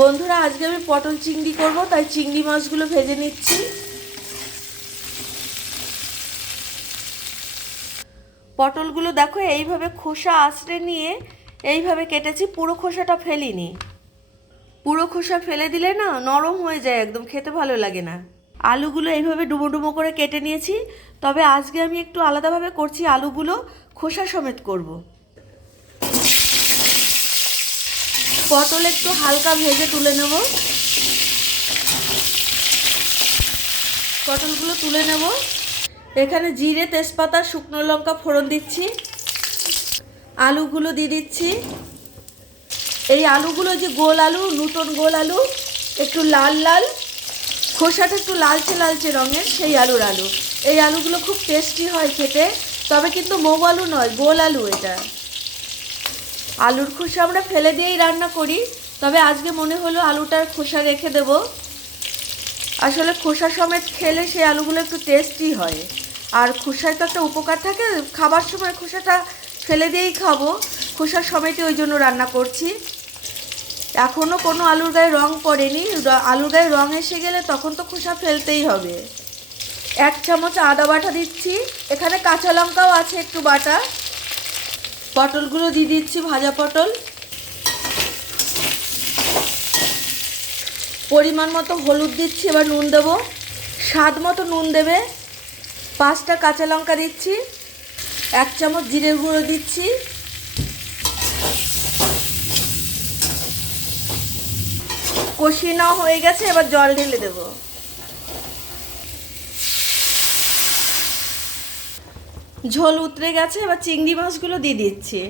বন্ধুরা, আজকে আমি পটল চিংড়ি করব, তাই চিংড়ি মাছগুলো ভেজে নিচ্ছি। পটলগুলো দেখো এইভাবে খোসা আঁচড়ে নিয়ে এইভাবে কেটেছি, পুরো খোসাটা ফেলিনি। পুরো খোসা ফেলে দিলে না নরম হয়ে যায়, একদম খেতে ভালো লাগে না। আলুগুলো এইভাবে ডুবো ডুবো করে কেটে নিয়েছি, তবে আজকে আমি একটু আলাদাভাবে করছি, আলুগুলো খোসা সমেত করব। পটল একটু হালকা ভেজে তুলে নেব। পটলগুলো তুলে নেব। এখানে জিরে, তেজপাতা, শুকনো লঙ্কা ফোড়ন দিচ্ছি। আলুগুলো দিয়ে দিচ্ছি। এই আলুগুলো যে গোল আলু, নতুন গোল আলু, একটু লাল লাল, খোসাটা একটু লালচে লালচে রঙের, সেই আলু। এই আলুগুলো খুব টেস্টি হয় খেতে, তবে কিন্তু মোগ আলু নয়, গোল আলু এটা। আলুর খোসা আমরা ফেলে দিয়েই রান্না করি, তবে আজকে মনে হলো আলুটার খোসা রেখে দেব। আসলে খোসা সমেত খেলে সেই আলুগুলো একটু টেস্টি হয়, আর খোসায় তো একটা উপকার থাকে, খাবার সময় খোসাটা ফেলে দিয়েই খাবো, খোসা সমেতই ওই জন্য রান্না করছি। এখনও কোনো আলুর গায়ে রং পড়েনি, আলুর গায়ে রং এসে গেলে তখন তো খোসা ফেলতেই হবে। 1 চামচ আদা বাটা দিচ্ছি। এখানে কাঁচা লঙ্কাও আছে একটু বাটা। পটলগুলো দিয়ে দিচ্ছি, ভাজা পটল। পরিমাণ মতো হলুদ দিচ্ছি, এবার নুন দেবো, স্বাদ মতো নুন দেবে। 5টা কাঁচা লঙ্কা দিচ্ছি। 1 চামচ জিরে গুঁড়ো দিচ্ছি। কষিয়ে নেওয়া হয়ে গেছে, এবার জল ঢেলে দেব। ঝোল উতরে গেছে, এবার চিংড়ি মাছগুলো দিয়ে দিচ্ছি।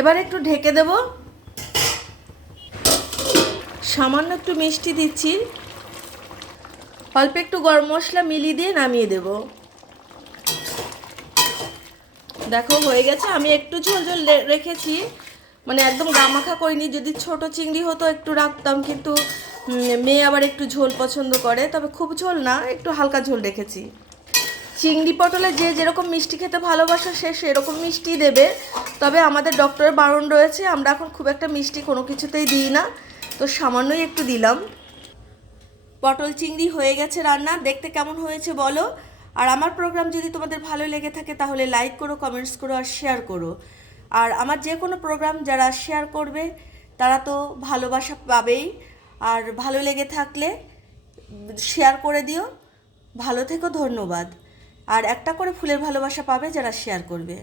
এবার একটু ঢেকে দেব। সামান্য একটু মিষ্টি দিচ্ছি, অল্প একটু গরম মশলা মিলিয়ে দিয়ে নামিয়ে দেব। দেখো হয়ে গেছে। আমি একটু ঝোল ঝোল রেখেছি, মানে একদম গামাখা করিনি। যদি ছোট চিংড়ি হতো একটু রাখতাম, কিন্তু মেয়ে আবার একটু ঝোল পছন্দ করে, তবে খুব ঝোল না, একটু হালকা ঝোল রেখেছি। চিংড়ি পটলে যে যেরকম মিষ্টি খেতে ভালোবাসে সে সেরকম মিষ্টি দেবে, তবে আমাদের ডক্টরের বারণ রয়েছে, আমরা এখন খুব একটা মিষ্টি কোনো কিছুতেই দিই না, তো সামান্যই একটু দিলাম। পটল চিংড়ি হয়ে গেছে রান্না। দেখতে কেমন হয়েছে বলো। আর আমার প্রোগ্রাম যদি তোমাদের ভালো লেগে থাকে তাহলে লাইক করো, কমেন্টস করো আর শেয়ার করো। আর আমার যে কোনো প্রোগ্রাম যারা শেয়ার করবে তারা তো ভালোবাসা পাবেই, আর ভালো লেগে থাকলে শেয়ার করে দিও। ভালো থেকো, ধন্যবাদ। আর একটা করে ফুলের ভালোবাসা পাবে যারা শেয়ার করবে।